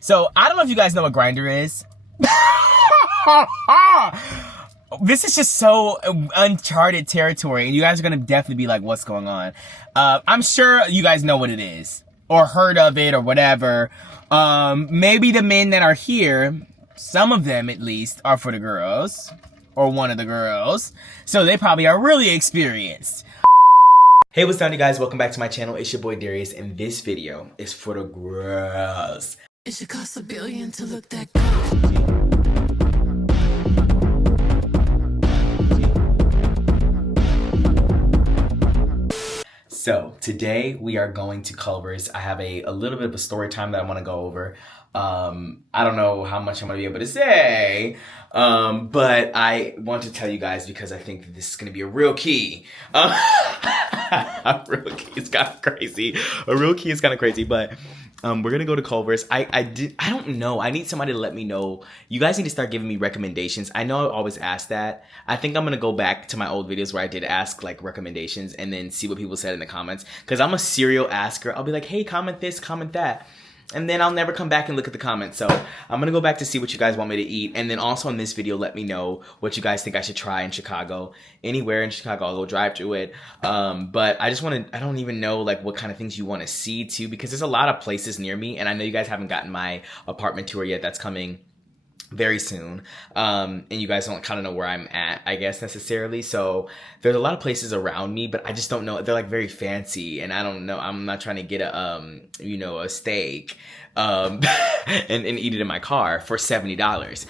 So, I don't know if you guys know what Grindr is. This is just so uncharted territory, and you guys are gonna definitely be like, what's going on? I'm sure you guys know what it is, or heard of it, or whatever. Maybe the men that are here, some of them at least, are for the girls, or one of the girls, so they probably are really experienced. Hey, what's down, you guys? Welcome back to my channel. It's your boy Darius, and this video is for the girls. It should cost $1 billion to look that good. So today we are going to Culver's. I have a little bit of a story time that I want to go over. I don't know how much I'm going to be able to say, but I want to tell you guys because I think that this is going to be a real key. A real key is kind of crazy. A real key is kind of crazy, but we're going to go to Culver's. I don't know. I need somebody to let me know. You guys need to start giving me recommendations. I know I always ask that. I think I'm going to go back to my old videos where I did ask like recommendations and then see what people said in the comments. Because I'm a serial asker. I'll be like, hey, comment this, comment that. And then I'll never come back and look at the comments. So I'm going to go back to see what you guys want me to eat. And then also in this video, let me know what you guys think I should try in Chicago. Anywhere in Chicago, I'll go drive through it. But I just want to, I don't even know like what kind of things you want to see too. Because there's a lot of places near me. And I know you guys haven't gotten my apartment tour yet. That's coming very soon. And you guys don't kind of know where I'm at, I guess, necessarily. So there's a lot of places around me, but I just don't know. They're like very fancy, and I don't know. I'm not trying to get a, you know, a steak, and eat it in my car for $70.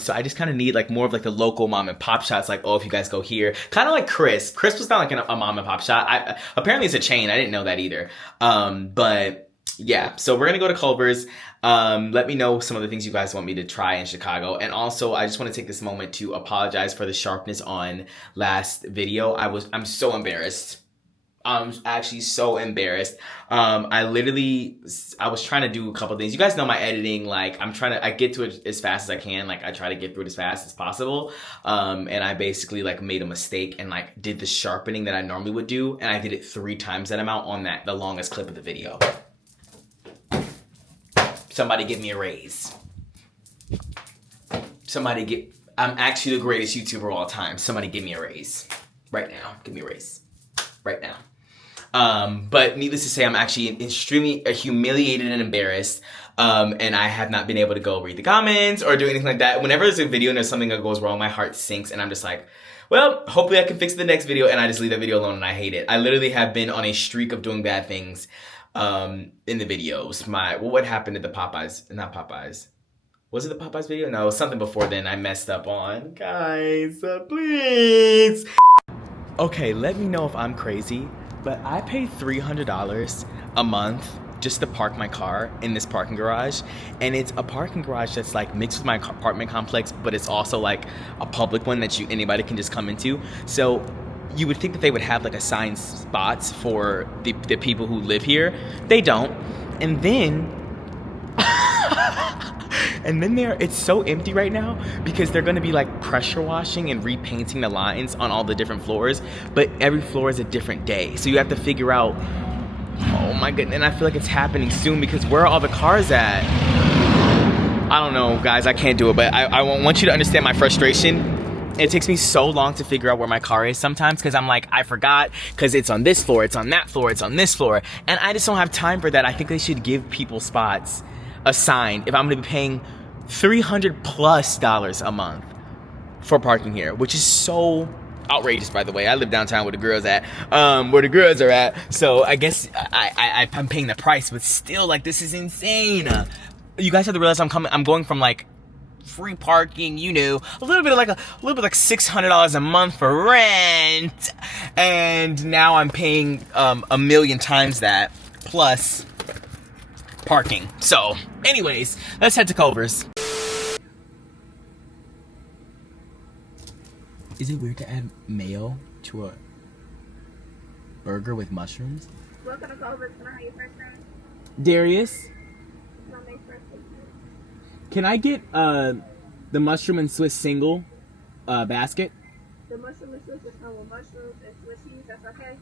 So I just kind of need like more of like the local mom and pop shots. Like, oh, if you guys go here, kind of like Chris. Chris was not like a mom and pop shop. Apparently it's a chain. I didn't know that either. But yeah, so we're gonna go to Culver's. Let me know some of the things you guys want me to try in Chicago. And also, I just want to take this moment to apologize for the sharpness on last video. I'm so embarrassed. I'm actually so embarrassed. I was trying to do a couple things. You guys know my editing, like I get to it as fast as I can. Like I try to get through it as fast as possible. And I basically like made a mistake and like did the sharpening that I normally would do. And I did it 3 times that amount on the longest clip of the video. Somebody give me a raise. I'm actually the greatest YouTuber of all time. Somebody give me a raise. Right now. Give me a raise. Right now. But needless to say, I'm actually extremely humiliated and embarrassed. And I have not been able to go read the comments or do anything like that. Whenever there's a video and there's something that goes wrong, my heart sinks and I'm just like, well, hopefully I can fix the next video, and I just leave that video alone and I hate it. I literally have been on a streak of doing bad things in the videos. What happened at the Popeyes? Not Popeyes. Was it the Popeyes video? No, something before then I messed up on. Guys, please. Okay, let me know if I'm crazy, but I pay $300 a month just to park my car in this parking garage. And it's a parking garage that's like mixed with my apartment complex, but it's also like a public one that anybody can just come into. So you would think that they would have like assigned spots for the people who live here. They don't. And then it's so empty right now because they're gonna be like pressure washing and repainting the lines on all the different floors, but every floor is a different day. So you have to figure out, oh my goodness, and I feel like it's happening soon because where are all the cars at? I don't know, guys, I can't do it, but I want you to understand my frustration. It takes me so long to figure out where my car is sometimes because I'm like, I forgot because it's on this floor, it's on that floor, it's on this floor. And I just don't have time for that. I think they should give people spots assigned if I'm going to be paying $300+ a month for parking here, which is so outrageous, by the way. I live downtown where the girls are at. So I guess I'm paying the price, but still, like, this is insane. You guys have to realize I'm going from like free parking, you know, a little bit like $600 a month for rent, and now I'm paying a million times that plus parking. So anyways, let's head to Culver's. Is it weird to add mayo to a burger with mushrooms? Welcome to Culver's. Can I have your first name? Darius, Can I make first name? can I get the mushroom and Swiss single basket? The mushroom and Swiss is come with mushrooms and Swiss cheese. That's okay?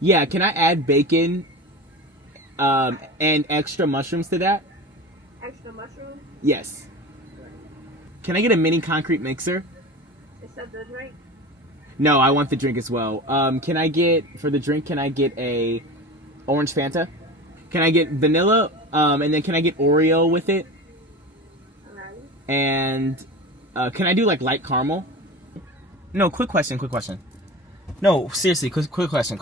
Yeah, can I add bacon and extra mushrooms to that? Extra The mushroom? Yes. Can I get a mini concrete mixer? Is that the drink? No, I want the drink as well. Can I get, for the drink, can I get a orange Fanta? Can I get vanilla? And then can I get Oreo with it? Alright. And can I do like light caramel? No, quick question. No, seriously, quick question.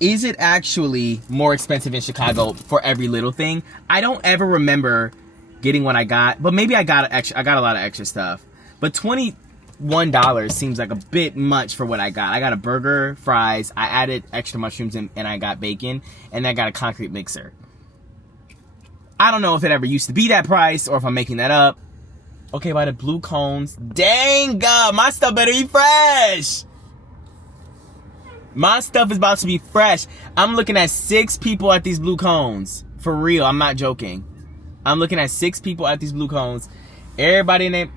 Is it actually more expensive in Chicago for every little thing? I don't ever remember getting what I got, but maybe I got a lot of extra stuff. But $21 seems like a bit much for what I got. I got a burger, fries, I added extra mushrooms and I got bacon, and I got a concrete mixer. I don't know if it ever used to be that price or if I'm making that up. Okay, by the blue cones. Dang, God, my stuff better be fresh. My stuff is about to be fresh. I'm looking at 6 people at these blue cones. For real, I'm not joking. I'm looking at 6 people at these blue cones. Everybody named...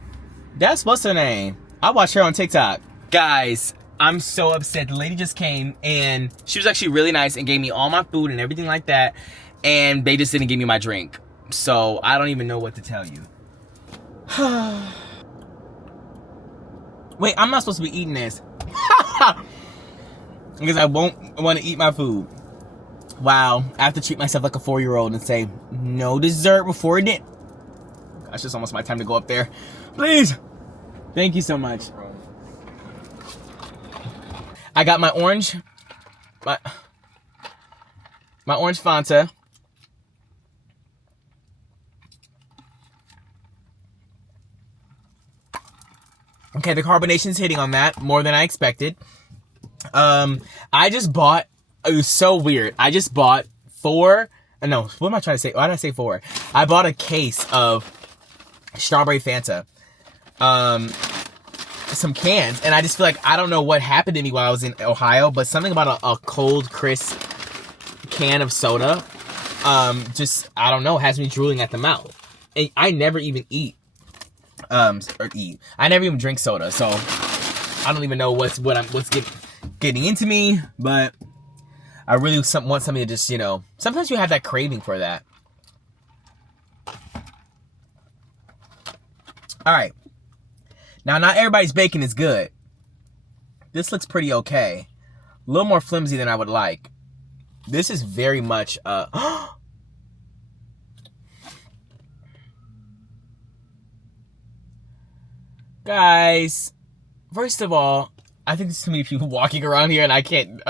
That's what's her name? I watched her on TikTok. Guys, I'm so upset. The lady just came and she was actually really nice and gave me all my food and everything like that. And they just didn't give me my drink. So I don't even know what to tell you. Wait, I'm not supposed to be eating this. Because I won't want to eat my food. Wow, I have to treat myself like a 4-year-old and say no dessert before it. Gosh, it's almost my time to go up there. Please. Thank you so much. I got my orange. My orange Fanta. Okay, the carbonation's hitting on that more than I expected. I just bought, it was so weird. I just bought 4, no, what am I trying to say? Why did I say 4? I bought a case of strawberry Fanta, some cans, and I just feel like, I don't know what happened to me while I was in Ohio, but something about a cold, crisp can of soda, just, I don't know, has me drooling at the mouth. And I never even I never even drink soda, so I don't even know what's getting into me, but I really want something to just, sometimes you have that craving for that. All right. Now, not everybody's bacon is good. This looks pretty okay. A little more flimsy than I would like. This is very much, guys, first of all, I think there's too many people walking around here and I can't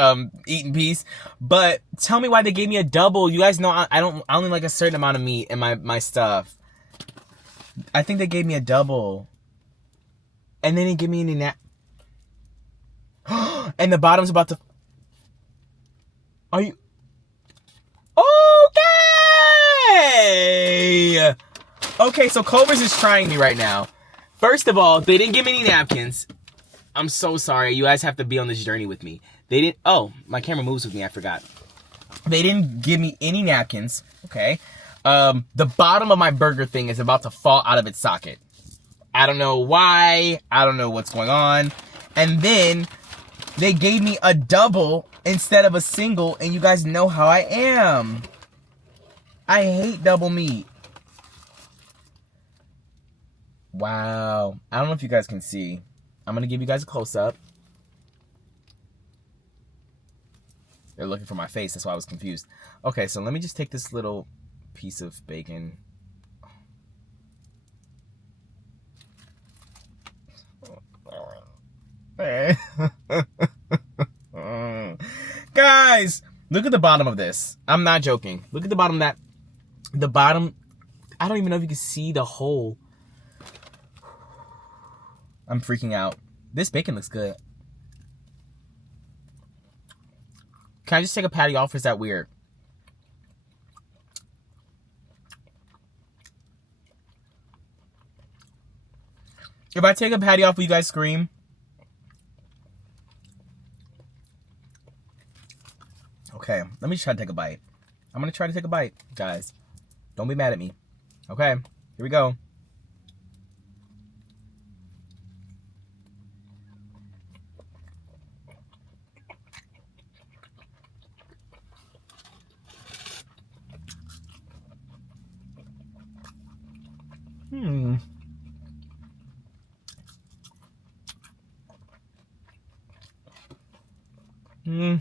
eat in peace. But tell me why they gave me a double. You guys know I only like a certain amount of meat in my stuff. I think they gave me a double. And then they give me any and the bottom's about to... Are you... Okay! Okay, so Culver's is trying me right now. First of all, they didn't give me any napkins. I'm so sorry. You guys have to be on this journey with me. They didn't... Oh, my camera moves with me. I forgot. They didn't give me any napkins. Okay. The bottom of my burger thing is about to fall out of its socket. I don't know why. I don't know what's going on. And then they gave me a double instead of a single. And you guys know how I am. I hate double meat. Wow. I don't know if you guys can see. I'm going to give you guys a close-up. They're looking for my face. That's why I was confused. Okay, so let me just take this little piece of bacon. Guys, look at the bottom of this. I'm not joking. Look at the bottom of that. The bottom, I don't even know if you can see the hole. I'm freaking out. This bacon looks good. Can I just take a patty off, or is that weird? If I take a patty off, will you guys scream? Okay, let me try to take a bite. I'm going to try to take a bite, guys. Don't be mad at me. Okay, here we go. Hmm. Hmm.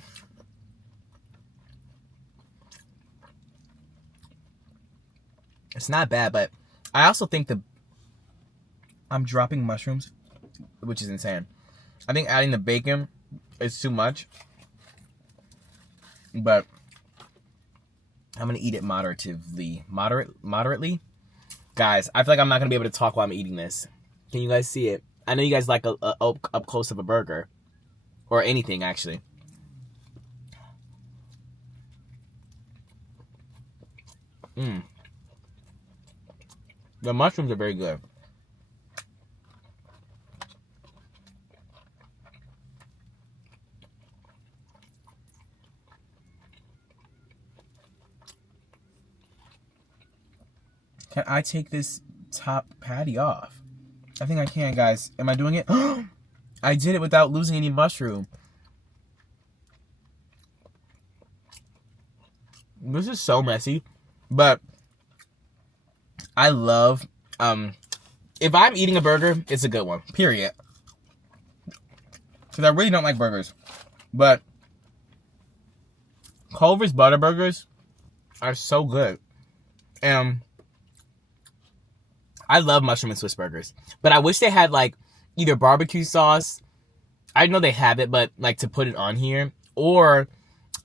It's not bad, but I also think I'm dropping mushrooms, which is insane. I think adding the bacon is too much, but I'm gonna eat it moderately. Moderately, guys. I feel like I'm not gonna be able to talk while I'm eating this. Can you guys see it? I know you guys like a up close of a burger, or anything actually. Mmm. The mushrooms are very good. Can I take this top patty off? I think I can, guys. Am I doing it? I did it without losing any mushroom. This is so messy, but I love, if I'm eating a burger, it's a good one, period. Because I really don't like burgers, but Culver's Butter Burgers are so good. And I love mushroom and Swiss burgers, but I wish they had like either barbecue sauce. I know they have it, but like to put it on here, or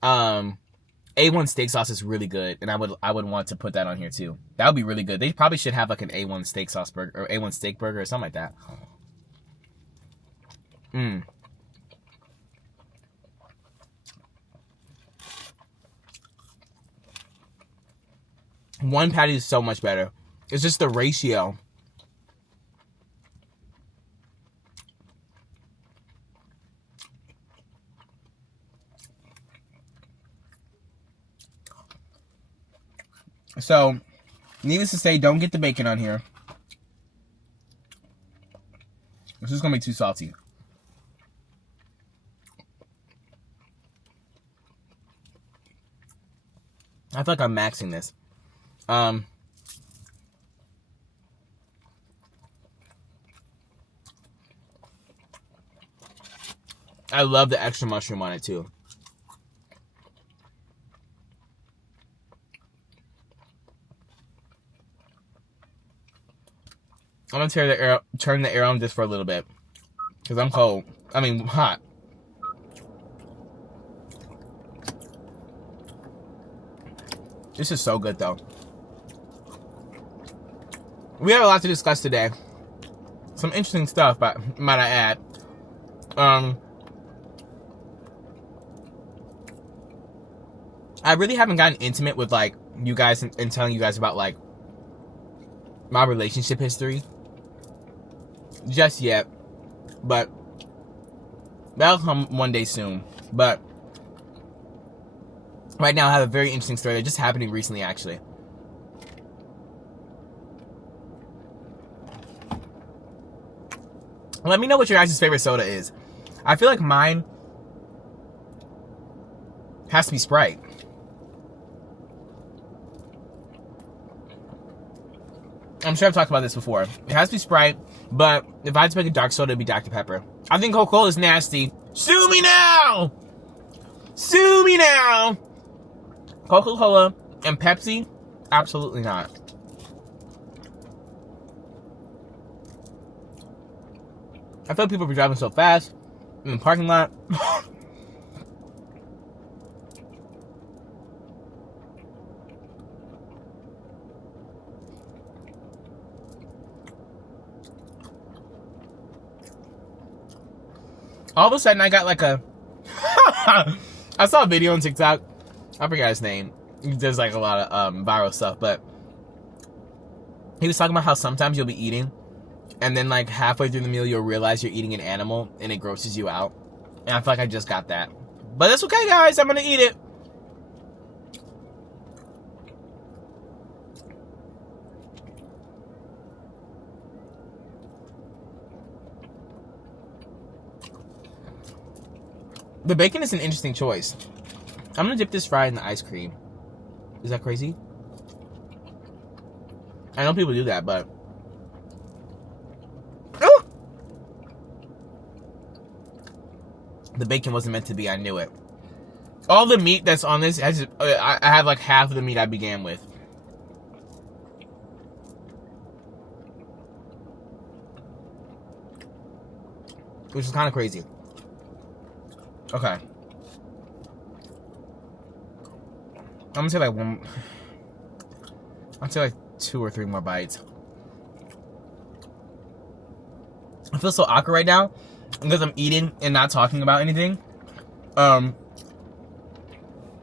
A1 steak sauce is really good, and I would want to put that on here too. That would be really good. They probably should have like an A1 steak sauce burger or A1 steak burger or something like that. Mmm. One patty is so much better. It's just the ratio. So, needless to say, don't get the bacon on here. This is going to be too salty. I feel like I'm maxing this. I love the extra mushroom on it too. I'm gonna turn the air on just for a little bit, cause I'm cold. I mean, hot. This is so good though. We have a lot to discuss today. Some interesting stuff, but might I add. I really haven't gotten intimate with like you guys and telling you guys about like my relationship history just yet, but that'll come one day soon. But right now I have a very interesting story that just happened recently actually. Let me know what your guys' favorite soda is. I feel like mine has to be Sprite. I'm sure I've talked about this before. It has to be Sprite, but if I had to make a dark soda, it'd be Dr. Pepper. I think Coca-Cola is nasty. Sue me now! Sue me now! Coca-Cola and Pepsi? Absolutely not. I feel like people be driving so fast in the parking lot. All of a sudden, I got like a... I saw a video on TikTok. I forgot his name. He does like a lot of viral stuff, but he was talking about how sometimes you'll be eating, and then like halfway through the meal, you'll realize you're eating an animal, and it grosses you out. And I feel like I just got that. But that's okay, guys. I'm gonna eat it. The bacon is an interesting choice. I'm gonna dip this fry in the ice cream. Is that crazy? I know people do that, but The bacon wasn't meant to be. I knew it. All the meat that's on this, I have like half of the meat I began with. Which is kind of crazy. Okay. I'm gonna say like one. I'll say like 2 or 3 more bites. I feel so awkward right now because I'm eating and not talking about anything. And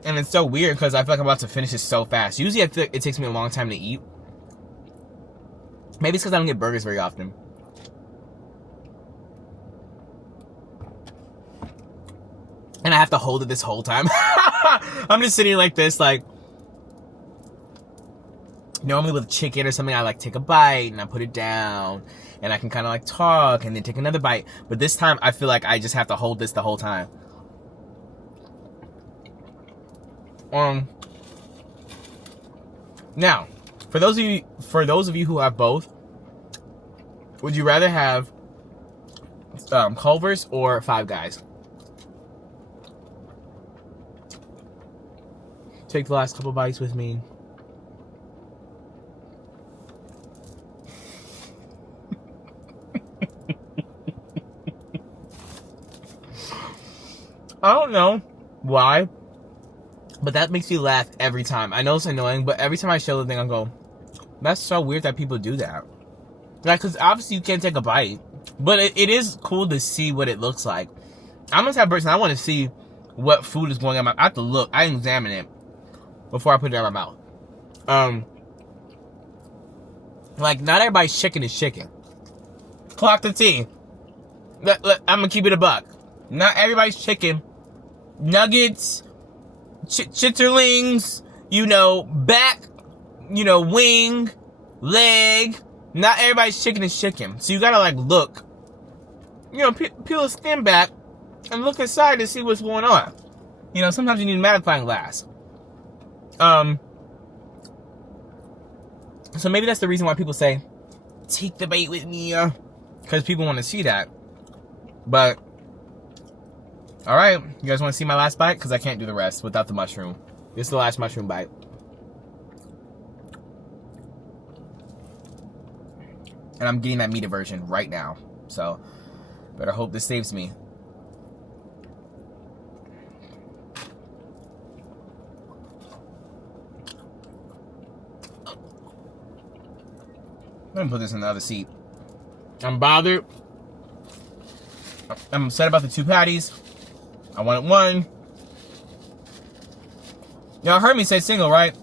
it's so weird because I feel like I'm about to finish this so fast. Usually I feel like it takes me a long time to eat. Maybe it's because I don't get burgers very often. And I have to hold it this whole time. I'm just sitting like this, like... Normally with chicken or something, I like take a bite and I put it down. And I can kind of like talk and then take another bite. But this time, I feel like I just have to hold this the whole time. Now, for those of you who have both, would you rather have Culver's or Five Guys? Take the last couple bites with me. I don't know why, but that makes me laugh every time. I know it's annoying, but every time I show the thing, I go, that's so weird that people do that. Like, because obviously you can't take a bite, but it is cool to see what it looks like. I'm the type of person, I want to see what food is going on. I have to look, I examine it before I put it in my mouth. Like, not everybody's chicken is chicken. Clock the T. I'm gonna keep it a buck. Not everybody's chicken. Nuggets, chitterlings, back, wing, leg. Not everybody's chicken is chicken. So you gotta like look, peel the skin back and look inside to see what's going on. Sometimes you need a magnifying glass. So maybe that's the reason why people say, take the bait with me, because people want to see that. But, alright, you guys want to see my last bite? Because I can't do the rest without the mushroom. This is the last mushroom bite. And I'm getting that meaty version right now. So, better hope this saves me. Let me put this in the other seat. I'm bothered. I'm upset about the 2 patties. I wanted 1. Y'all heard me say single, right?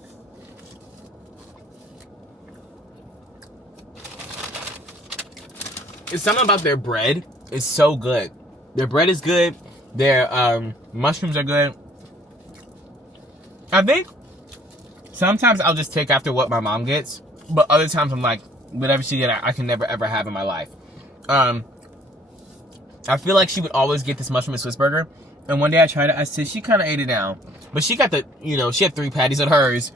It's something about their bread. It's so good. Their bread is good. Their mushrooms are good. I think sometimes I'll just take after what my mom gets. But other times I'm like, whatever she get, I can never ever have in my life. I feel like she would always get this mushroom and Swiss burger. And one day I tried it. I said, she kind of ate it down. But she got the, she had 3 patties on hers.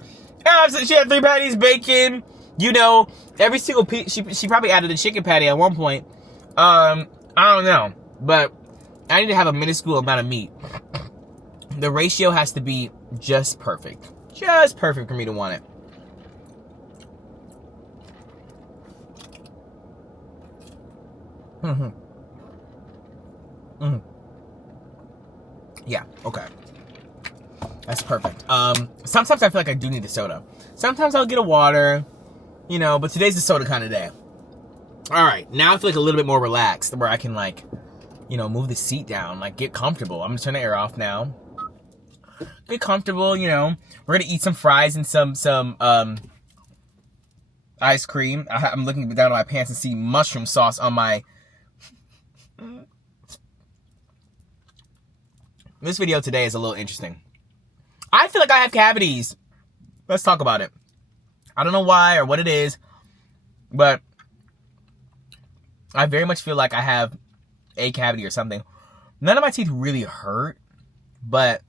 She had 3 patties, bacon, every single piece. She probably added a chicken patty at one point. I don't know. But I need to have a minuscule amount of meat. The ratio has to be just perfect. Just perfect for me to want it. Yeah, okay. That's perfect. Sometimes I feel like I do need a soda. Sometimes I'll get a water, but today's the soda kind of day. Alright, now I feel like a little bit more relaxed, where I can move the seat down, get comfortable. I'm gonna turn the air off now. Get comfortable, we're gonna eat some fries and some ice cream. I'm looking down at my pants and see mushroom sauce on my... This video today is a little interesting. I feel like I have cavities. Let's talk about it. I don't know why or what it is, but I very much feel like I have a cavity or something. None of my teeth really hurt, but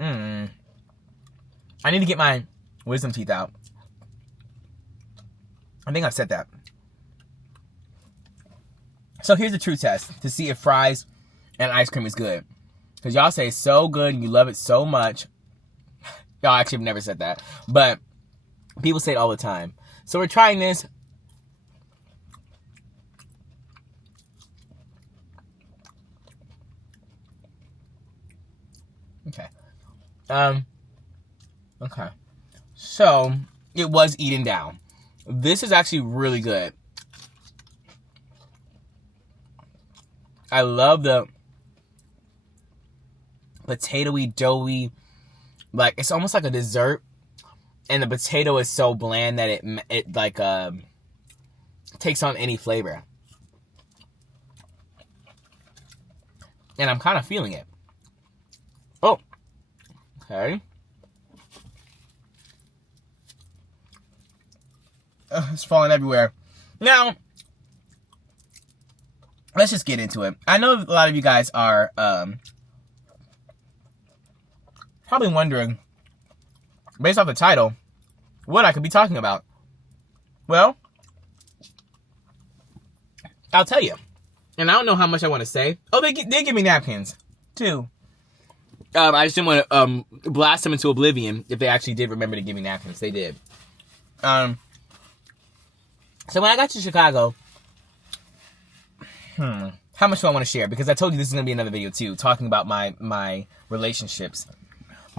I need to get my wisdom teeth out. I think I've said that. So here's the true test to see if fries and ice cream is good. Because y'all say it's so good and you love it so much. Y'all actually have never said that. But people say it all the time. So we're trying this. Okay. Okay. So, it was eaten down. This is actually really good. I love the potatoey, doughy, like it's almost like a dessert, and the potato is so bland that it like takes on any flavor, and I'm kind of feeling it. Oh, okay. It's falling everywhere. Now, let's just get into it. I know a lot of you guys are probably wondering, based off the title, what I could be talking about. Well, I'll tell you. And I don't know how much I want to say. Oh, they give me napkins, too. I just didn't want to blast them into oblivion if they actually did remember to give me napkins. They did. So when I got to Chicago, how much do I want to share? Because I told you this is going to be another video too, talking about my relationships.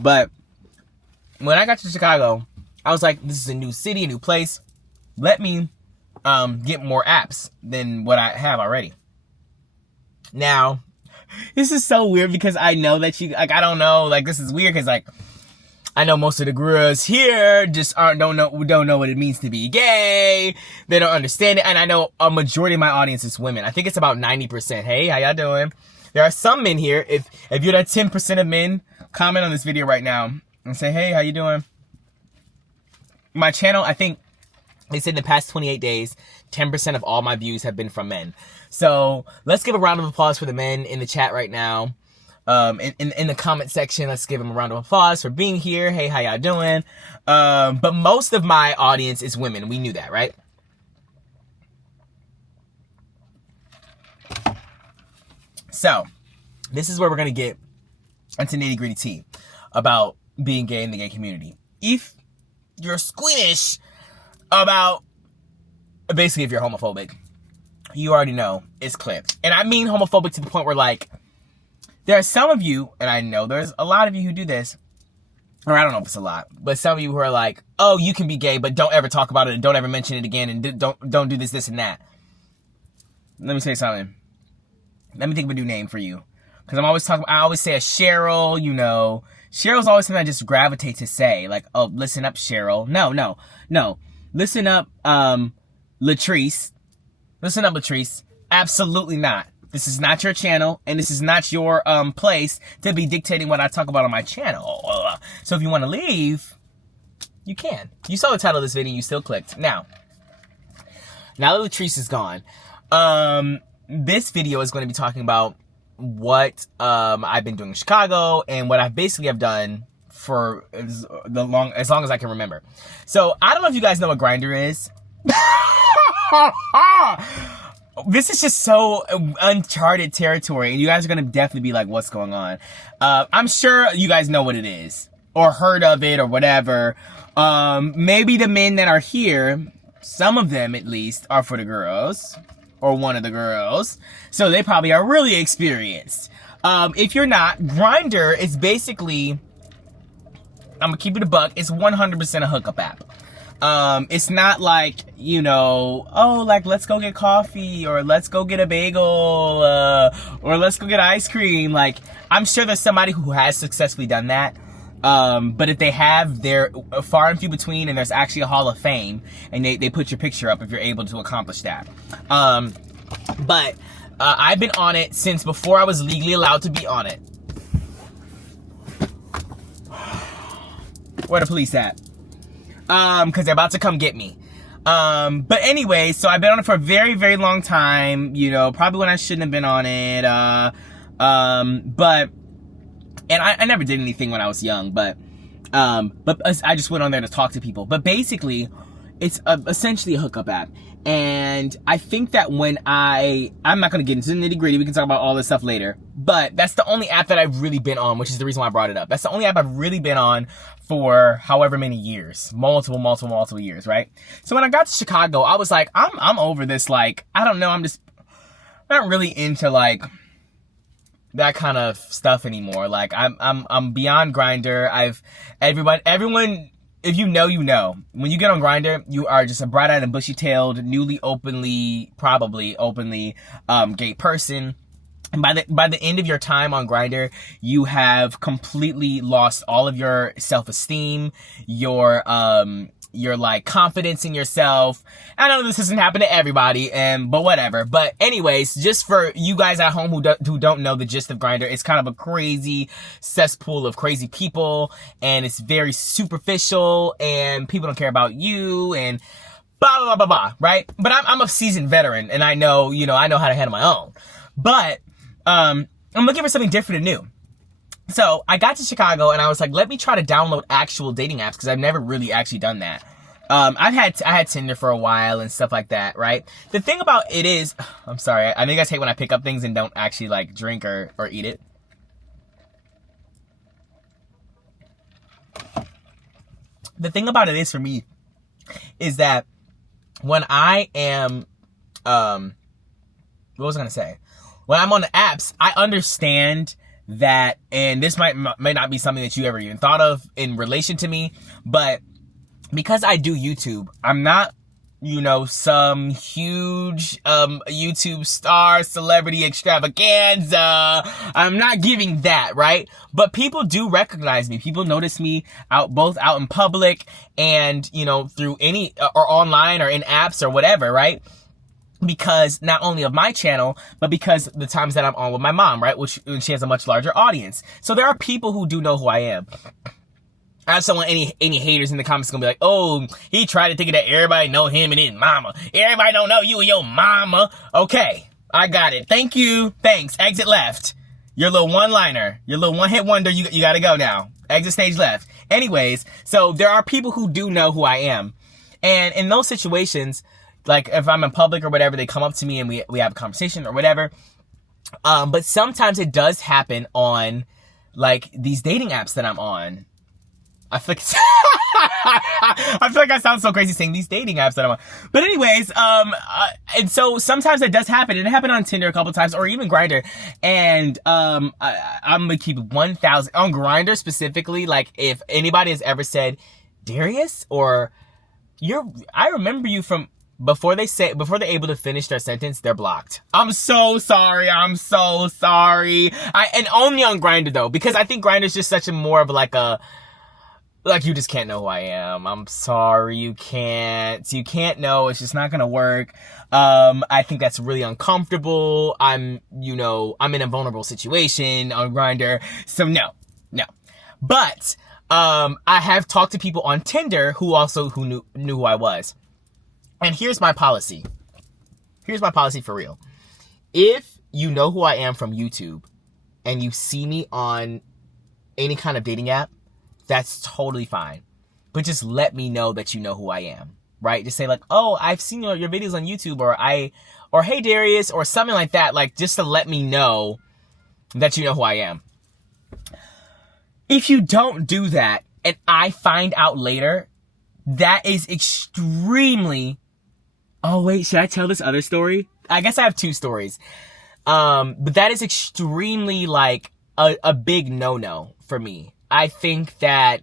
But when I got to Chicago, I was like, this is a new city, a new place. Let me get more apps than what I have already. Now, this is so weird because I know that I don't know, this is weird because I know most of the girls here just don't know what it means to be gay. They don't understand it. And I know a majority of my audience is women. I think it's about 90%. Hey, how y'all doing? There are some men here. If you're that 10% of men, comment on this video right now and say, hey, how you doing? My channel, I think they said in the past 28 days, 10% of all my views have been from men. So let's give a round of applause for the men in the chat right now. In the comment section, let's give them a round of applause for being here. Hey, how y'all doing? But most of my audience is women. We knew that, right? So, this is where we're going to get into nitty-gritty tea about being gay in the gay community. If you're squeamish about, basically if you're homophobic, you already know it's clipped. And I mean homophobic to the point where there are some of you, and I know there's a lot of you who do this, or I don't know if it's a lot, but some of you who are like, oh, you can be gay, but don't ever talk about it, and don't ever mention it again, and don't do this, and that. Let me say something. Let me think of a new name for you. Because I always say a Cheryl, Cheryl's always something I just gravitate to say. Like, oh, listen up, Cheryl. No. Listen up, Latrice. Listen up, Latrice. Absolutely not. This is not your channel, and this is not your place to be dictating what I talk about on my channel. So if you want to leave, you can. You saw the title of this video, you still clicked. Now that Latrice is gone, this video is going to be talking about what I've been doing in Chicago and what I basically have done for as long as I can remember. So I don't know if you guys know what Grindr is. This is just so uncharted territory, and you guys are going to definitely be like, what's going on? I'm sure you guys know what it is, or heard of it, or whatever. Maybe the men that are here, some of them at least, are for the girls, or one of the girls, so they probably are really experienced. If you're not, Grindr is basically, I'm going to keep it a buck, it's 100% a hookup app. It's not like, let's go get coffee, or let's go get a bagel, or let's go get ice cream. I'm sure there's somebody who has successfully done that. But if they have, they're far and few between, and there's actually a hall of fame, and they put your picture up if you're able to accomplish that. But I've been on it since before I was legally allowed to be on it. Where the police at? Because they're about to come get me. But anyway, so I've been on it for a very, very long time, probably when I shouldn't have been on it, and I never did anything when I was young, but I just went on there to talk to people. But basically, it's essentially a hookup app. And I think that when I'm not going to get into the nitty gritty, we can talk about all this stuff later, but that's the only app that I've really been on, which is the reason why I brought it up. That's the only app I've really been on for however many years, multiple years, right? So when I got to Chicago, I was like, I'm over this. Like, I don't know. I'm just not really into like that kind of stuff anymore. Like I'm beyond Grindr. Everyone, if you know, you know. When you get on Grindr, you are just a bright-eyed and bushy-tailed, probably openly gay person. And by the end of your time on Grindr, you have completely lost all of your self-esteem, your like confidence in yourself. I know this doesn't happen to everybody, but whatever. But anyways, just for you guys at home who don't know the gist of Grindr, it's kind of a crazy cesspool of crazy people, and it's very superficial, and people don't care about you, and blah blah blah blah blah, right? But I'm a seasoned veteran, and I know how to handle my own. But I'm looking for something different and new. So I got to Chicago and I was like, let me try to download actual dating apps, because I've never really actually done that. I had Tinder for a while and stuff like that, right? The thing about it is, I'm sorry, I know you guys hate when I pick up things and don't actually like drink or eat it. The thing about it is, for me, is that when I am, what was I gonna say? When I'm on the apps, I understand that, and this might not be something that you ever even thought of in relation to me, but because I do YouTube, I'm not, some huge YouTube star celebrity extravaganza. I'm not giving that, right? But people do recognize me. People notice me both out in public and, through any, or online or in apps or whatever, right? Because not only of my channel, but because the times that I'm on with my mom, right? Which she has a much larger audience. So there are people who do know who I am. I have someone, any haters in the comments gonna be like, oh, he tried to think that everybody know him and his mama. Everybody don't know you and your mama. Okay, I got it. Thank you. Thanks. Exit left. Your little one-liner. Your little one-hit wonder, you gotta go now. Exit stage left. Anyways, so there are people who do know who I am. And in those situations, like if I'm in public or whatever, they come up to me and we have a conversation or whatever. But sometimes it does happen on like these dating apps that I'm on. I feel like I feel like I sound so crazy saying these dating apps that I'm on. But anyways, and so sometimes it does happen. It happened on Tinder a couple times, or even Grindr. And I'm gonna keep 1,000 on Grindr specifically. Like if anybody has ever said, Darius, or I remember you from, before they're able to finish their sentence, they're blocked. I'm so sorry. And only on Grindr though, because I think Grindr is just such a more of like you just can't know who I am. I'm sorry, you can't know. It's just not gonna work. I think that's really uncomfortable. I'm in a vulnerable situation on Grindr, so no. But I have talked to people on Tinder who knew who I was. And here's my policy. Here's my policy for real. If you know who I am from YouTube and you see me on any kind of dating app, that's totally fine. But just let me know that you know who I am, right? Just say like, oh, I've seen your videos on YouTube, or hey Darius, or something like that. Like just to let me know that you know who I am. If you don't do that and I find out later, that is extremely... Oh, wait, should I tell this other story? I guess I have two stories. But that is extremely, like, a big no-no for me. I think that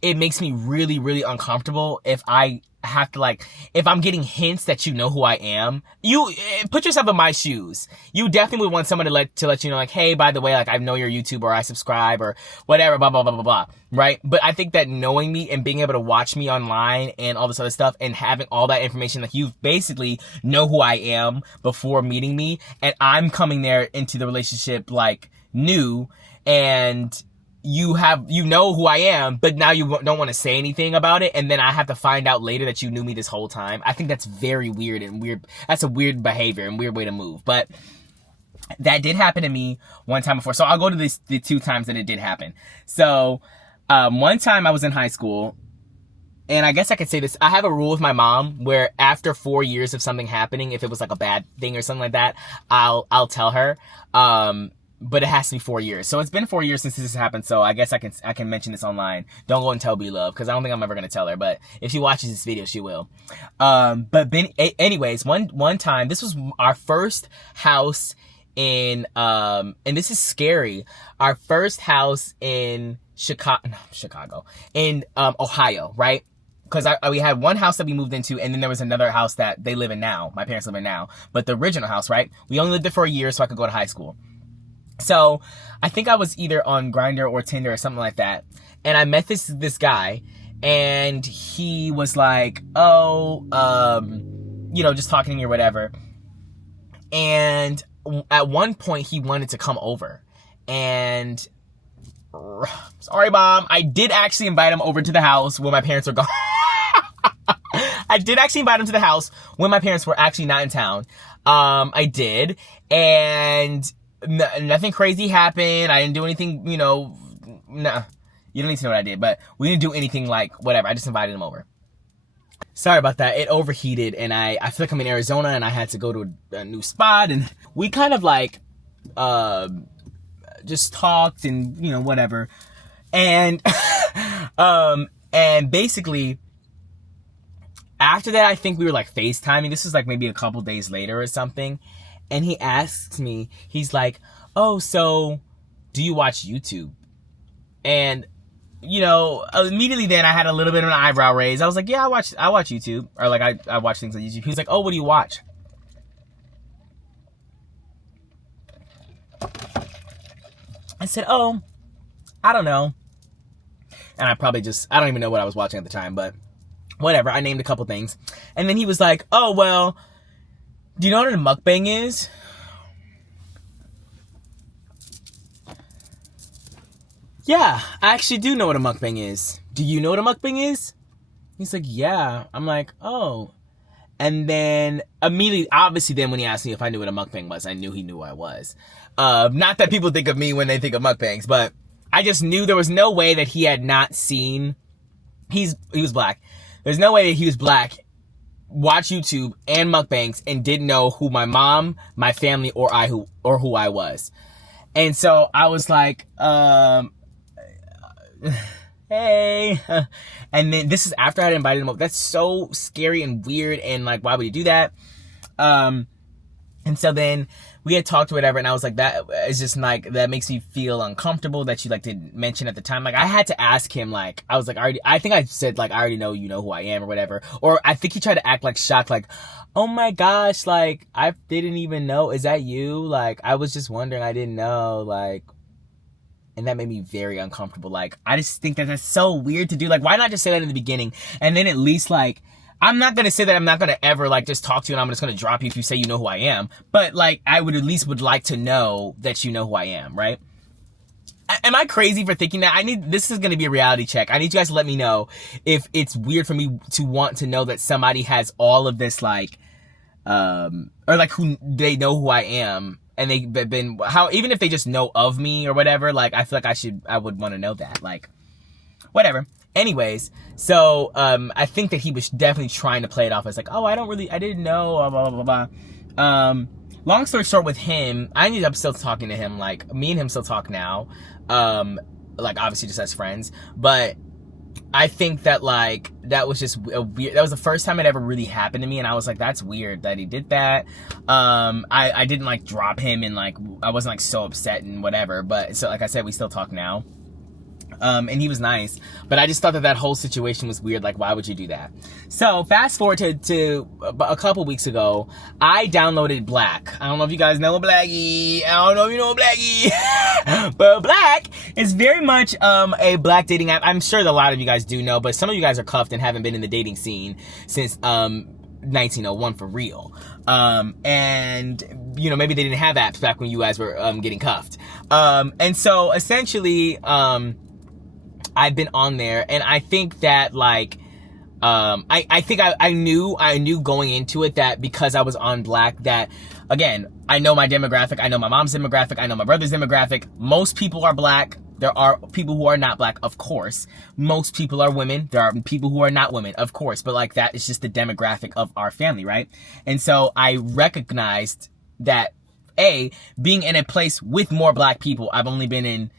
it makes me really, really uncomfortable if I have to, like, if I'm getting hints that you know who I am. You put yourself in my shoes. You definitely would want someone to let you know, like, hey, by the way, like, I know your YouTube, or I subscribe, or whatever, blah, blah, blah, blah, blah, right? But I think that knowing me and being able to watch me online and all this other stuff and having all that information, like, you basically know who I am before meeting me, and I'm coming there into the relationship, like, new, and you know who I am, but now you don't want to say anything about it, and then I have to find out later that you knew me this whole time. I think that's very weird and weird. That's a weird behavior and weird way to move. But that did happen to me one time before. So I'll go to the two times that it did happen. So one time I was in high school, and I guess I could say this, I have a rule with my mom where after 4 years of something happening, if it was like a bad thing or something like that, I'll tell her. But it has to be 4 years. So it's been 4 years since this has happened. So I guess I can mention this online. Don't go and tell B-Love, because I don't think I'm ever going to tell her. But if she watches this video, she will. Anyways, one time, this was our first house in, and this is scary. Our first house in in Ohio, right? Because we had one house that we moved into, and then there was another house that they live in now. My parents live in now. But the original house, right? We only lived there for a year so I could go to high school. So I think I was either on Grindr or Tinder or something like that. And I met this guy, and he was like, oh, just talking to me or whatever. And at one point he wanted to come over, and sorry, Mom, I did actually invite him over to the house when my parents were gone. I did actually invite him to the house when my parents were actually not in town. I did, and nothing crazy happened. I didn't do anything, nah. You don't need to know what I did, but we didn't do anything like whatever. I just invited him over. Sorry about that. It overheated, and I feel like I'm in Arizona, and I had to go to a new spot, and we kind of like, just talked and, whatever. And, and basically, after that, I think we were like FaceTiming. This was like maybe a couple days later or something. And he asks me, he's like, oh, so do you watch YouTube? And, immediately then I had a little bit of an eyebrow raise. I was like, yeah, I watch YouTube. Or like, I watch things on YouTube. He's like, oh, what do you watch? I said, oh, I don't know. And I don't even know what I was watching at the time, but whatever. I named a couple things. And then he was like, oh, well, do you know what a mukbang is? Yeah, I actually do know what a mukbang is. Do you know what a mukbang is? He's like, yeah. I'm like, oh. And then immediately, obviously then when he asked me if I knew what a mukbang was, I knew he knew who I was. Not that people think of me when they think of mukbangs, but I just knew there was no way that he had not seen, he was black. There's no way that he was black, watched YouTube and mukbangs, and didn't know who my mom, my family, or who I was. And so I was like, hey. And then this is after I had invited him over. That's so scary and weird, and like, why would you do that? And so then we had talked or whatever, and I was like, that is just like, that makes me feel uncomfortable that you like didn't mention at the time. Like, I had to ask him, like, I was like, I think I said, like, I already know you know who I am or whatever. Or I think he tried to act like shocked, like, oh my gosh, like, I didn't even know. Is that you? Like, I was just wondering, I didn't know, like, and that made me very uncomfortable. Like, I just think that that's so weird to do. Like, why not just say that in the beginning? And then at least, like, I'm not going to say that I'm not going to ever, like, just talk to you and I'm just going to drop you if you say you know who I am. But, like, I would at least would like to know that you know who I am, right? Am I crazy for thinking that? This is going to be a reality check. I need you guys to let me know if it's weird for me to want to know that somebody has all of this, like, or, like, who they know who I am. And they've been, even if they just know of me or whatever, like, I feel like I would want to know that. Like, whatever. Anyways, so, I think that he was definitely trying to play it off as like, oh, I didn't know, blah, blah, blah, blah. Long story short with him, I ended up still talking to him, like, me and him still talk now, like, obviously just as friends, but I think that, like, that was just a weird, that was the first time it ever really happened to me, and I was like, that's weird that he did that. I didn't, like, drop him, and, like, I wasn't, like, so upset and whatever, but, so, like I said, we still talk now. And he was nice, but I just thought that whole situation was weird. Like, why would you do that? So fast forward to a couple weeks ago, I downloaded Black. I don't know if you guys know Blackie. I don't know if you know Blackie, but Black is very much a black dating app. I'm sure that a lot of you guys do know, but some of you guys are cuffed and haven't been in the dating scene since 1901 for real. And maybe they didn't have apps back when you guys were getting cuffed. And so essentially I've been on there, and I think that, like, I think I knew going into it that because I was on Black that, again, I know my demographic, I know my mom's demographic, I know my brother's demographic. Most people are black There are people who are not black, of course. Most people are women. There are people who are not women, of course. But like that is just the demographic of our family, right? And so I recognized that being in a place with more black people. I've only been in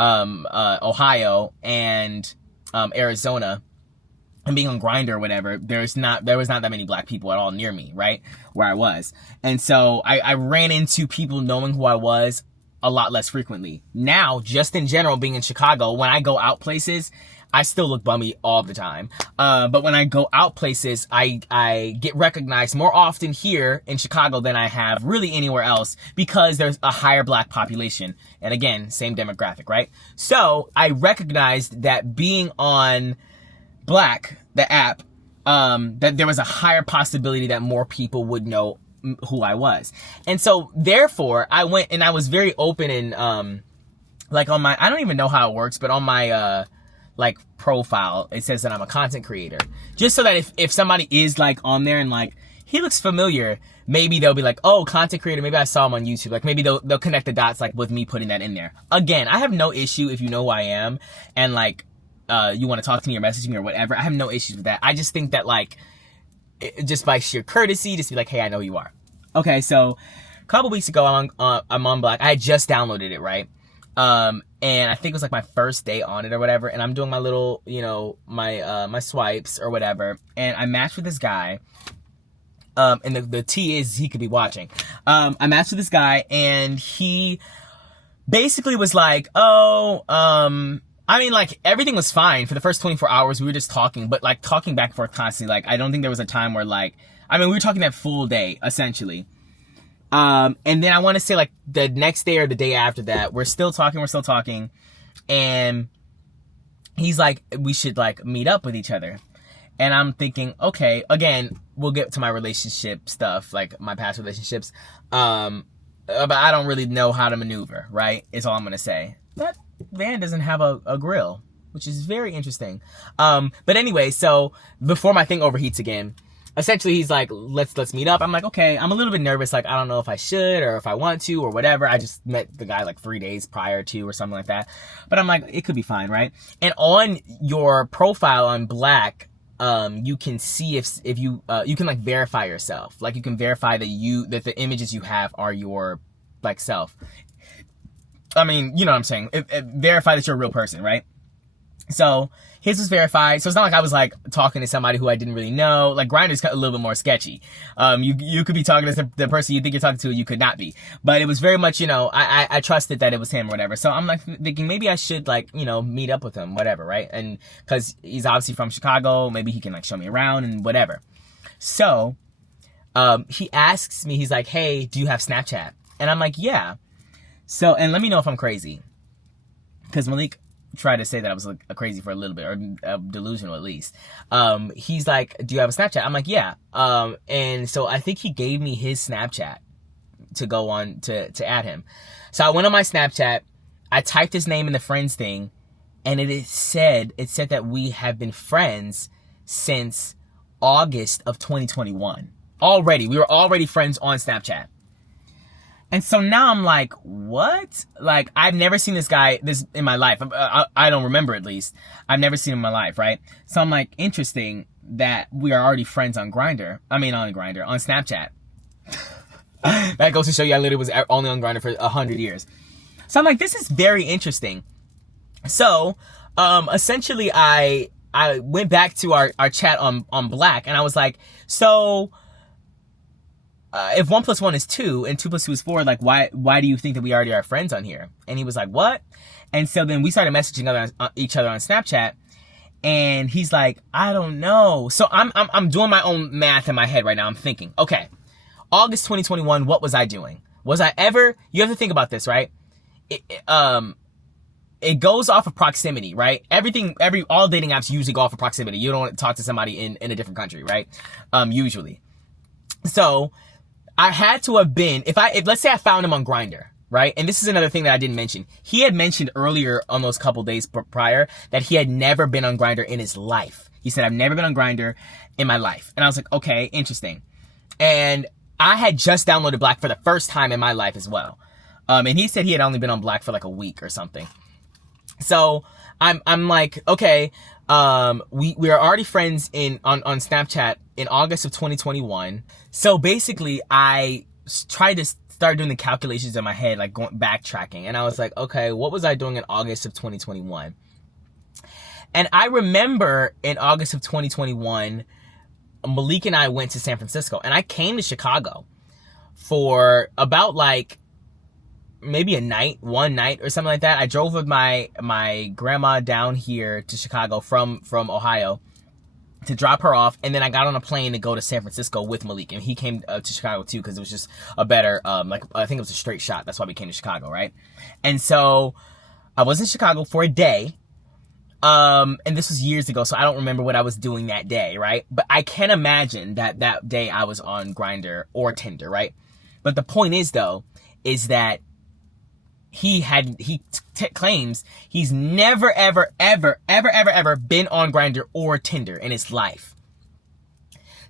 Ohio and Arizona, and being on Grindr or whatever, there was not that many black people at all near me, right? Where I was. And so I ran into people knowing who I was a lot less frequently. Now, just in general, being in Chicago, when I go out places, I still look bummy all the time. But when I go out places, I get recognized more often here in Chicago than I have really anywhere else because there's a higher black population. And again, same demographic, right? So I recognized that being on Black, the app, that there was a higher possibility that more people would know who I was. And so therefore I went and I was very open and like on my, I don't even know how it works, but on my like profile, it says that I'm a content creator. Just so that if somebody is like on there and like, he looks familiar, maybe they'll be like, oh, content creator, maybe I saw him on YouTube. Like maybe they'll connect the dots like with me putting that in there. Again, I have no issue if you know who I am and like you want to talk to me or message me or whatever. I have no issues with that. I just think that like, just by sheer courtesy, just be like, hey, I know who you are. Okay, so a couple weeks ago, I'm on Black. I had just downloaded it, right? And I think it was like my first day on it or whatever. And I'm doing my little, you know, my swipes or whatever. And I matched with this guy. And the T is he could be watching. I matched with this guy and he basically was like, I mean, like, everything was fine. For the first 24 hours, we were just talking, but, like, talking back and forth constantly. Like, I don't think there was a time where, like, I mean, we were talking that full day, essentially. And then I want to say, like, the next day or the day after that, we're still talking. And he's like, we should, like, meet up with each other. And I'm thinking, okay, again, we'll get to my relationship stuff, like, my past relationships. But I don't really know how to maneuver, right? Is all I'm going to say. But Van doesn't have a grill, which is very interesting. But anyway, so before my thing overheats again, essentially he's like, let's meet up. I'm like, okay, I'm a little bit nervous. Like, I don't know if I should or if I want to or whatever. I just met the guy like 3 days prior to or something like that. But I'm like, it could be fine, right? And on your profile on Black, you can see if you, you can like verify yourself. Like you can verify that the images you have are your like self. I mean, you know what I'm saying. Verify that you're a real person, right? So his was verified. So it's not like I was like talking to somebody who I didn't really know. Like Grindr's a little bit more sketchy. You could be talking to the person you think you're talking to, you could not be. But it was very much, you know, I trusted that it was him or whatever. So I'm like thinking maybe I should like, you know, meet up with him, whatever, right? And cause he's obviously from Chicago, maybe he can like show me around and whatever. So, he asks me, he's like, hey, do you have Snapchat? And I'm like, yeah. So, and let me know if I'm crazy. Because Malik tried to say that I was crazy for a little bit, or delusional at least. He's like, do you have a Snapchat? I'm like, yeah. And so I think he gave me his Snapchat to go on to add him. So I went on my Snapchat, I typed his name in the friends thing, and it said that we have been friends since August of 2021. We were already friends on Snapchat. And so now I'm like, what? Like, I've never seen this guy in my life. I don't remember, at least. I've never seen him in my life, right? So I'm like, interesting that we are already friends on Grindr. On Snapchat. That goes to show you I literally was only on Grindr for 100 years. So I'm like, this is very interesting. So, essentially I went back to our chat on Black, and I was like, so... if 1 + 1 is 2 and 2 + 2 is 4, like why do you think that we already are friends on here? And he was like, what? And so then we started messaging each other on Snapchat, and he's like, I don't know. So I'm doing my own math in my head right now. I'm thinking, okay, August 2021, what was I doing? Was I ever? You have to think about this, right? It goes off of proximity, right? All dating apps usually go off of proximity. You don't want to talk to somebody in a different country, right? Usually. So I had to have been, if let's say I found him on Grindr, right? And this is another thing that I didn't mention. He had mentioned earlier on those couple days prior that he had never been on Grindr in his life. He said, I've never been on Grindr in my life. And I was like, okay, interesting. And I had just downloaded Black for the first time in my life as well. And he said he had only been on Black for like a week or something. So I'm like, okay, we are already friends on Snapchat in August of 2021. So basically I tried to start doing the calculations in my head, like backtracking. And I was like, okay, what was I doing in August of 2021? And I remember in August of 2021, Malik and I went to San Francisco, and I came to Chicago for about like maybe one night or something like that. I drove with my grandma down here to Chicago from Ohio to drop her off, and then I got on a plane to go to San Francisco with Malik, and he came to Chicago too because it was just a better like I think it was a straight shot. That's why we came to Chicago, right? And so I was in Chicago for a day. And this was years ago, so I don't remember what I was doing that day, right? But I can imagine that day I was on Grindr or Tinder, right? But the point is, though, is that he claims he's never, ever, ever, ever, ever, ever been on Grindr or Tinder in his life.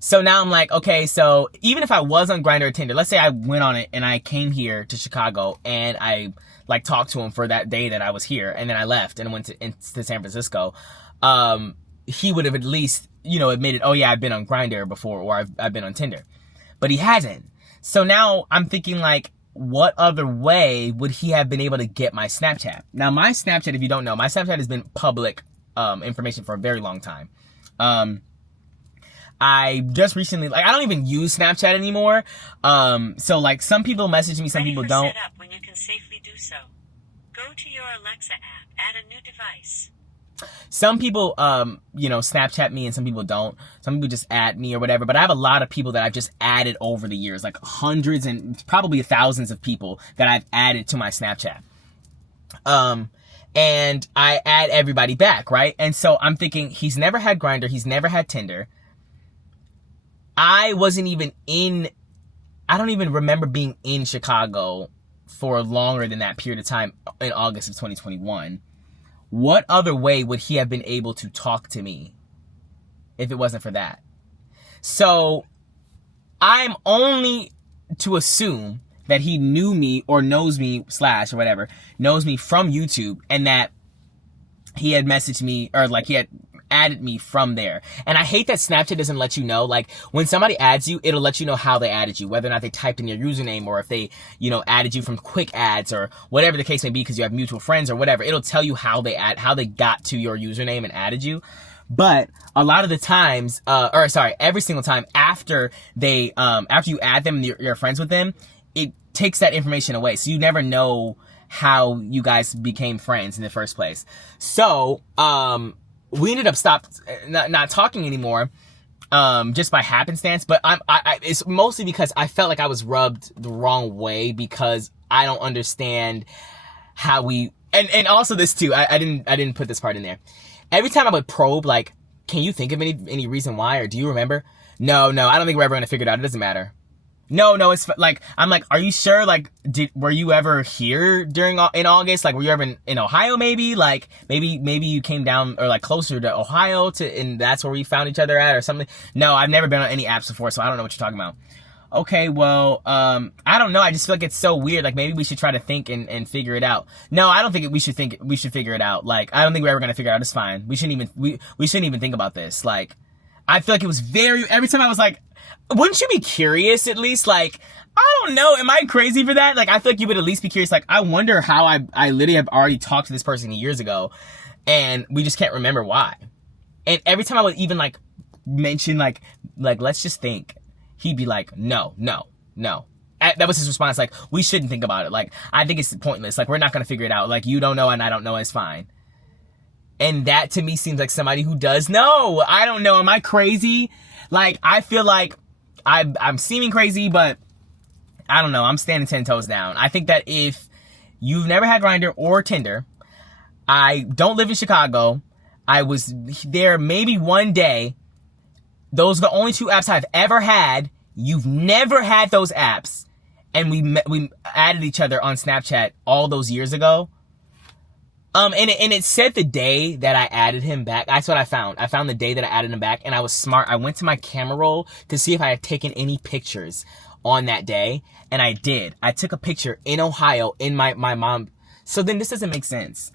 So now I'm like, okay, so even if I was on Grindr or Tinder, let's say I went on it and I came here to Chicago and I like talked to him for that day that I was here, and then I left and went to San Francisco, he would have at least, admitted, oh yeah, I've been on Grindr before, or I've been on Tinder. But he hasn't. So now I'm thinking, like, what other way would he have been able to get my Snapchat? Now, my Snapchat, if you don't know, my Snapchat has been public information for a very long time. I just recently, like, I don't even use Snapchat anymore. So, like, some people message me, some people don't. Set up when you can safely do so. Go to your Alexa app, add a new device. Some people, Snapchat me and some people don't. Some people just add me or whatever. But I have a lot of people that I've just added over the years, like hundreds and probably thousands of people that I've added to my Snapchat. And I add everybody back, right? And so I'm thinking, he's never had Grindr, he's never had Tinder. I don't even remember being in Chicago for longer than that period of time in August of 2021. What other way would he have been able to talk to me if it wasn't for that? So I'm only to assume that he knew me or knows me / or whatever, knows me from YouTube, and that he had messaged me or like he had added me from there. And I hate that Snapchat doesn't let you know, like when somebody adds you, it'll let you know how they added you, whether or not they typed in your username or if they, added you from quick ads or whatever the case may be, because you have mutual friends or whatever. It'll tell you how they got to your username and added you. But a lot of the times, every single time after you add them and you're friends with them, it takes that information away. So you never know how you guys became friends in the first place. So, we ended up not talking anymore, just by happenstance. But it's mostly because I felt like I was rubbed the wrong way, because I don't understand how and also this too. I didn't put this part in there. Every time I would probe, like, can you think of any reason why, or do you remember? No, I don't think we're ever gonna figure it out. It doesn't matter. No, it's like, I'm like, are you sure? Like, were you ever here in August? Like, were you ever in Ohio maybe? Like, maybe you came down or like closer to Ohio and that's where we found each other at or something. No, I've never been on any apps before, so I don't know what you're talking about. Okay, well, I don't know. I just feel like it's so weird. Like, maybe we should try to think and figure it out. No, I don't think we should figure it out. Like, I don't think we're ever going to figure it out. It's fine. We shouldn't even think about this. Like, I feel like it was every time I was like, wouldn't you be curious at least? Like, I don't know. Am I crazy for that? Like, I feel like you would at least be curious. Like, I wonder how I literally have already talked to this person years ago and we just can't remember why. And every time I would even like mention like, let's just think, he'd be like, no. That was his response. Like, we shouldn't think about it. Like, I think it's pointless. Like, we're not going to figure it out. Like, you don't know and I don't know. It's fine. And that to me seems like somebody who does know. I don't know. Am I crazy? Like, I feel like I'm seeming crazy, but I don't know. I'm standing 10 toes down. I think that if you've never had Grindr or Tinder, I don't live in Chicago. I was there maybe one day. Those are the only two apps I've ever had. You've never had those apps. And we added each other on Snapchat all those years ago. And it said the day that I added him back. That's what I found. I found the day that I added him back, and I was smart. I went to my camera roll to see if I had taken any pictures on that day, and I did. I took a picture in Ohio in my mom. So then this doesn't make sense.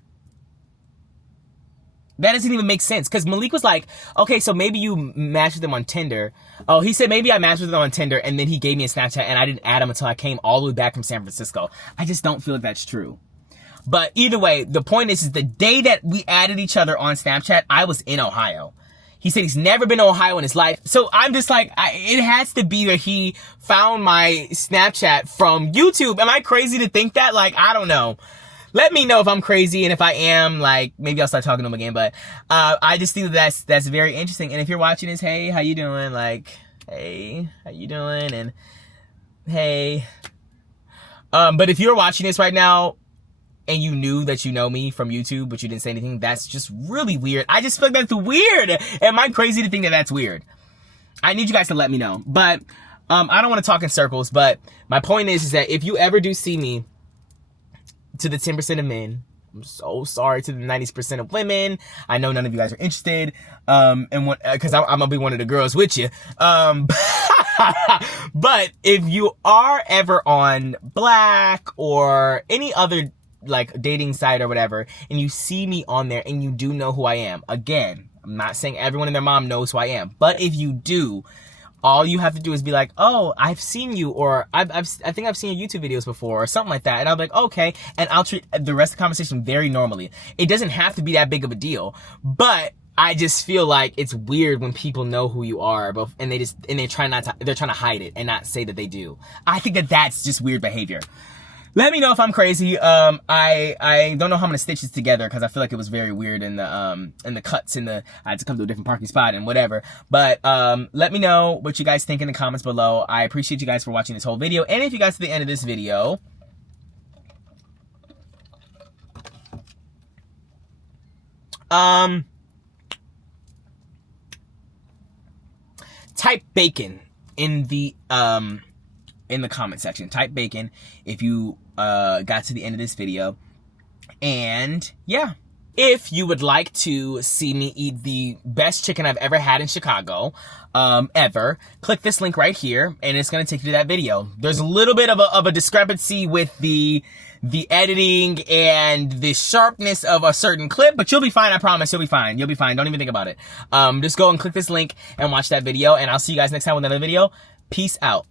That doesn't even make sense. Because Malik was like, okay, so maybe you matched with him on Tinder. Oh, he said maybe I matched with him on Tinder and then he gave me a Snapchat and I didn't add him until I came all the way back from San Francisco. I just don't feel like that's true. But either way, the point is the day that we added each other on Snapchat, I was in Ohio. He said he's never been to Ohio in his life. So I'm just like, it has to be that he found my Snapchat from YouTube. Am I crazy to think that? Like, I don't know. Let me know if I'm crazy, and if I am, like, maybe I'll start talking to him again. But I just think that that's very interesting. And if you're watching this, hey, how you doing? Like, hey, how you doing? And hey. But if you're watching this right now, and you knew that you know me from YouTube, but you didn't say anything, that's just really weird. I just feel like that's weird. Am I crazy to think that that's weird? I need you guys to let me know. But I don't want to talk in circles, but my point is that if you ever do see me, to the 10% of men, I'm so sorry to the 90% of women. I know none of you guys are interested, because I'm gonna be one of the girls with you. But if you are ever on Black or any other like dating site or whatever, and you see me on there and you do know who I am, again, I'm not saying everyone and their mom knows who I am, but if you do, all you have to do is be like, oh, I've seen you, or I think I've seen your YouTube videos before, or something like that. And I'll be like, okay. And I'll treat the rest of the conversation very normally. It doesn't have to be that big of a deal. But I just feel like it's weird when people know wthey're trying to hide it and not say that they do. I think that that's just weird behavior. Let me know if I'm crazy. I don't know how I'm gonna stitch this together because I feel like it was very weird in the cuts I had to come to a different parking spot and whatever. But let me know what you guys think in the comments below. I appreciate you guys for watching this whole video. And if you guys to the end of this video, type bacon in the comment section. Type bacon if you got to the end of this video. And yeah, if you would like to see me eat the best chicken I've ever had in Chicago, ever, click this link right here and it's going to take you to that video. There's a little bit of a discrepancy with the editing and the sharpness of a certain clip, but you'll be fine. I promise you'll be fine. You'll be fine. Don't even think about it. Just go and click this link and watch that video, and I'll see you guys next time with another video. Peace out.